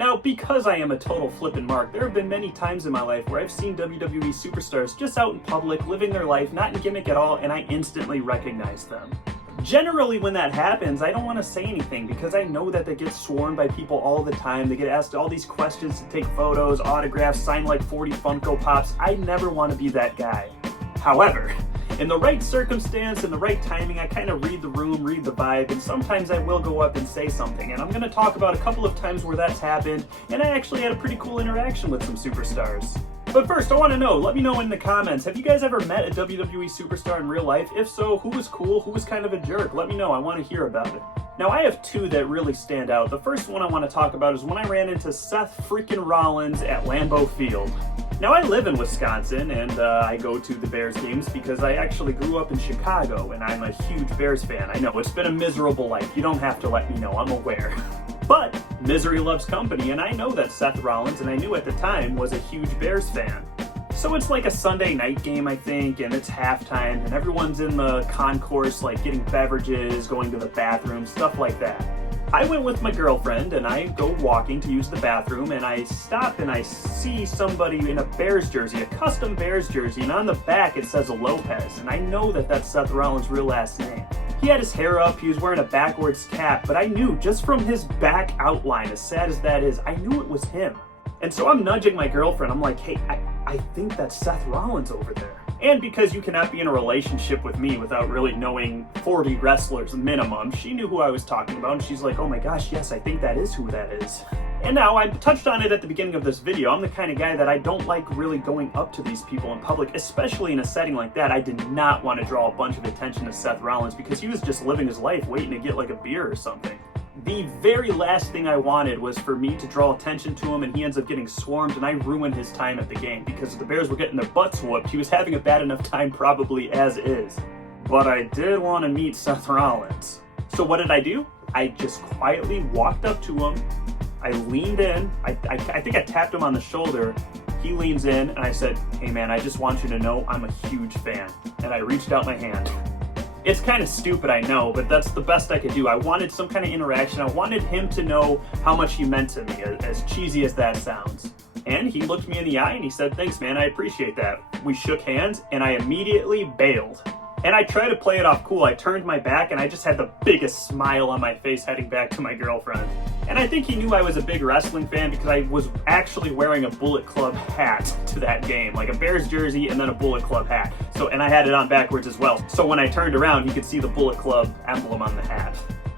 Now, because I am a total flippin' mark, there have been many times in my life where I've seen WWE superstars just out in public, living their life, not in gimmick at all, and I instantly recognize them. Generally, when that happens, I don't want to say anything because I know that they get swarmed by people all the time. They get asked all these questions to take photos, autographs, sign like 40 Funko Pops. I never want to be that guy. However, in the right circumstance, in the right timing, I kind of read the room, read the vibe, and sometimes I will go up and say something. And I'm going to talk about a couple of times where that's happened, and I actually had a pretty cool interaction with some superstars. But first, I want to know, let me know in the comments, have you guys ever met a WWE superstar in real life? If so, who was cool, who was kind of a jerk? Let me know, I want to hear about it. Now, I have two that really stand out. The first one I want to talk about is when I ran into Seth freaking Rollins at Lambeau Field. Now, I live in Wisconsin, and I go to the Bears games because I actually grew up in Chicago, and I'm a huge Bears fan. I know, it's been a miserable life. You don't have to let me know, I'm aware. But misery loves company, and I know that Seth Rollins, and I knew at the time, was a huge Bears fan. So it's like a Sunday night game, I think, and it's halftime, and everyone's in the concourse, like getting beverages, going to the bathroom, stuff like that. I went with my girlfriend, and I go walking to use the bathroom, and I stop and I see somebody in a Bears jersey, a custom Bears jersey, and on the back it says Lopez, and I know that that's Seth Rollins' real last name. He had his hair up, he was wearing a backwards cap, but I knew just from his back outline, as sad as that is, I knew it was him. And so I'm nudging my girlfriend, I'm like, hey, I think that's Seth Rollins over there. And because you cannot be in a relationship with me without really knowing 40 wrestlers minimum, she knew who I was talking about, and she's like, oh my gosh, yes, I think that is who that is. And now, I touched on it at the beginning of this video, I'm the kind of guy that I don't like really going up to these people in public, especially in a setting like that. I did not want to draw a bunch of attention to Seth Rollins because he was just living his life waiting to get like a beer or something. The very last thing I wanted was for me to draw attention to him, and he ends up getting swarmed, and I ruined his time at the game because the Bears were getting their butts whooped. He was having a bad enough time probably as is. But I did want to meet Seth Rollins. So what did I do? I just quietly walked up to him. I leaned in. I think I tapped him on the shoulder. He leans in, and I said, hey man, I just want you to know I'm a huge fan. And I reached out my hand. It's kind of stupid, I know, but that's the best I could do. I wanted some kind of interaction. I wanted him to know how much he meant to me, as cheesy as that sounds. And he looked me in the eye and he said, thanks man, I appreciate that. We shook hands and I immediately bailed. And I tried to play it off cool. I turned my back and I just had the biggest smile on my face heading back to my girlfriend. And I think he knew I was a big wrestling fan because I was actually wearing a Bullet Club hat to that game, like a Bears jersey and then a Bullet Club hat. And I had it on backwards as well. So when I turned around, he could see the Bullet Club emblem on the hat.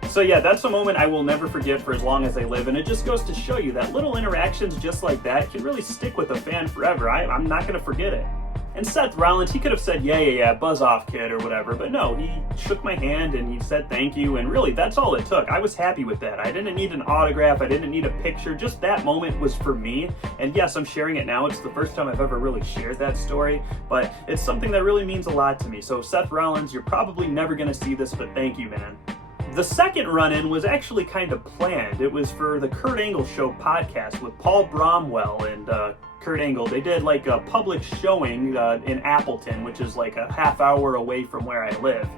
So yeah, that's a moment I will never forget for as long as I live, and it just goes to show you that little interactions just like that can really stick with a fan forever. I'm not gonna forget it. And Seth Rollins, he could have said, yeah, buzz off kid or whatever, but no, he shook my hand and he said thank you, and really, that's all it took. I was happy with that. I didn't need an autograph, I didn't need a picture, just that moment was for me. And yes, I'm sharing it now. It's the first time I've ever really shared that story, but it's something that really means a lot to me. So Seth Rollins, you're probably never gonna see this, but thank you, man. The second run-in was actually kind of planned. It was for the Kurt Angle Show podcast with Paul Bromwell and Kurt Angle. They did like a public showing in Appleton, which is like a half hour away from where I live.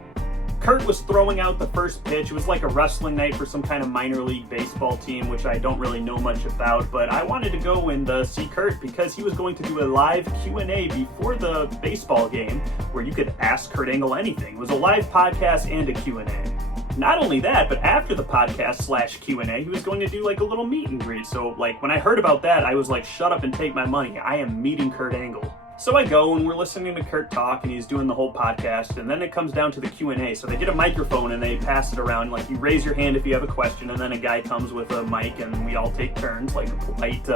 Kurt was throwing out the first pitch. It was like a wrestling night for some kind of minor league baseball team, which I don't really know much about, but I wanted to go and see Kurt because he was going to do a live Q&A before the baseball game where you could ask Kurt Angle anything. It was a live podcast and a Q&A. Not only that, but after the podcast / Q&A, he was going to do like a little meet and greet. So like when I heard about that, I was like, shut up and take my money. I am meeting Kurt Angle. So I go and we're listening to Kurt talk and he's doing the whole podcast, and then it comes down to the Q&A. So they get a microphone and they pass it around, like you raise your hand if you have a question, and then a guy comes with a mic and we all take turns like polite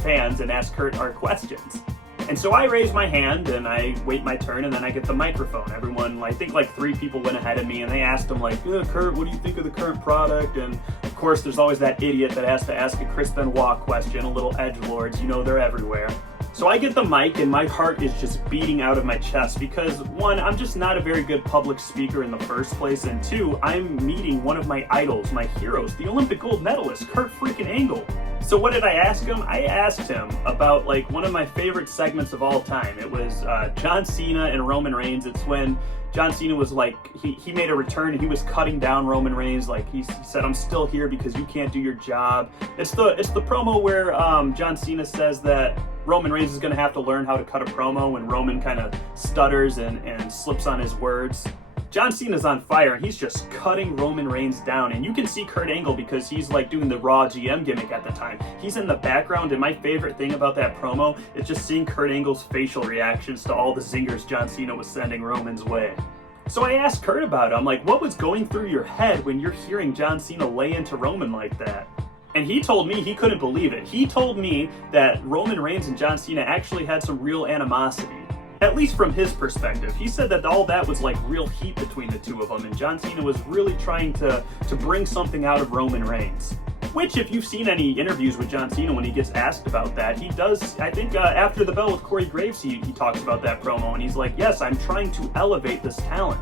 fans and ask Kurt our questions. And so I raise my hand and I wait my turn, and then I get the microphone. Everyone, I think like 3 people went ahead of me and they asked him like, Kurt, what do you think of the current product? And of course there's always that idiot that has to ask a Chris Benoit question, a little edgelords, you know they're everywhere. So I get the mic and my heart is just beating out of my chest because 1, I'm just not a very good public speaker in the first place, and 2, I'm meeting one of my idols, my heroes, the Olympic gold medalist, Kurt freaking Angle. So what did I ask him? I asked him about like one of my favorite segments of all time. It was John Cena and Roman Reigns. It's when John Cena was like, he made a return and he was cutting down Roman Reigns. Like he said, I'm still here because you can't do your job. It's the promo where John Cena says that Roman Reigns is going to have to learn how to cut a promo when Roman kind of stutters and slips on his words. John Cena's on fire and he's just cutting Roman Reigns down, and you can see Kurt Angle because he's like doing the Raw GM gimmick at the time. He's in the background, and my favorite thing about that promo is just seeing Kurt Angle's facial reactions to all the zingers John Cena was sending Roman's way. So I asked Kurt about it. I'm like, what was going through your head when you're hearing John Cena lay into Roman like that? And he told me he couldn't believe it. He told me that Roman Reigns and John Cena actually had some real animosity. At least from his perspective. He said that all that was like real heat between the two of them, and John Cena was really trying to bring something out of Roman Reigns. Which, if you've seen any interviews with John Cena when he gets asked about that, he does, I think after the bell with Corey Graves, he talks about that promo, and he's like, yes, I'm trying to elevate this talent.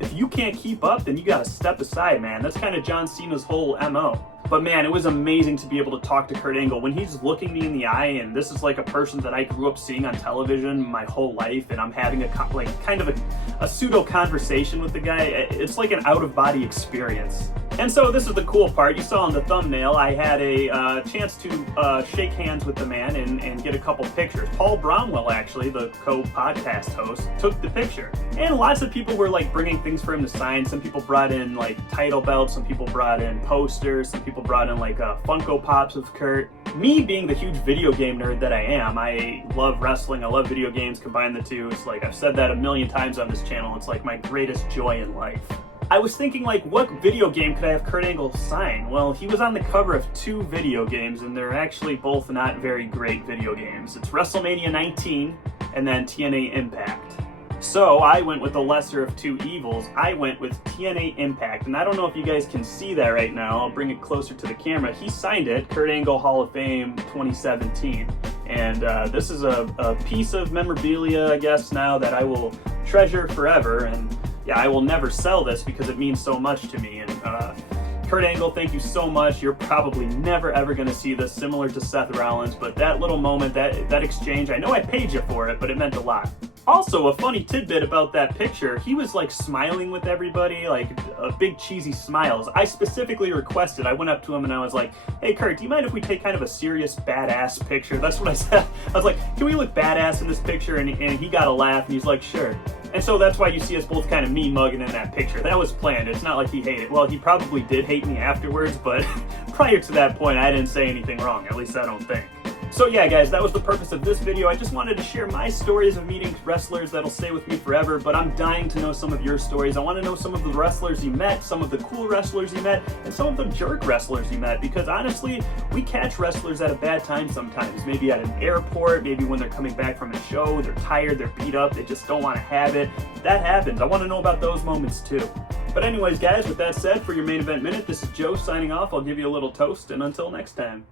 If you can't keep up, then you gotta step aside, man. That's kind of John Cena's whole MO. But man, it was amazing to be able to talk to Kurt Angle when he's looking me in the eye, and this is like a person that I grew up seeing on television my whole life, and I'm having a pseudo conversation with the guy. It's like an out-of-body experience. And so this is the cool part. You saw in the thumbnail, I had a chance to shake hands with the man and get a couple pictures. Paul Bromwell, actually, the co-podcast host, took the picture. And lots of people were like bringing things for him to sign. Some people brought in like title belts, some people brought in posters, some people brought in like Funko Pops of Kurt. Me being the huge video game nerd that I am, I love wrestling, I love video games, combine the two. It's like, I've said that a million times on this channel, it's like my greatest joy in life. I was thinking like, what video game could I have Kurt Angle sign? Well, he was on the cover of 2 video games, and they're actually both not very great video games. It's WrestleMania 19 and then TNA Impact. So I went with the lesser of 2 evils. I went with TNA Impact, and I don't know if you guys can see that right now. I'll bring it closer to the camera. He signed it, Kurt Angle Hall of Fame 2017. And this is a piece of memorabilia, I guess, now that I will treasure forever. And yeah, I will never sell this because it means so much to me. And Kurt Angle, thank you so much. You're probably never ever going to see this, similar to Seth Rollins, but that little moment, that exchange, I know I paid you for it, but it meant a lot. Also, a funny tidbit about that picture, he was like smiling with everybody, like a big cheesy smiles. I specifically requested, I went up to him and I was like, hey Kurt, do you mind if we take kind of a serious badass picture? That's what I said. I was like, can we look badass in this picture? And he got a laugh and he's like, sure. And so that's why you see us both kind of mean mugging in that picture. That was planned. It's not like he hated. Well, he probably did hate me afterwards, but prior to that point, I didn't say anything wrong. At least I don't think. So yeah, guys, that was the purpose of this video. I just wanted to share my stories of meeting wrestlers that'll stay with me forever, but I'm dying to know some of your stories. I want to know some of the wrestlers you met, some of the cool wrestlers you met, and some of the jerk wrestlers you met, because honestly, we catch wrestlers at a bad time sometimes. Maybe at an airport, maybe when they're coming back from a show, they're tired, they're beat up, they just don't want to have it. That happens. I want to know about those moments too. But anyways, guys, with that said, for your Main Event Minute, this is Joe signing off. I'll give you a little toast, and until next time.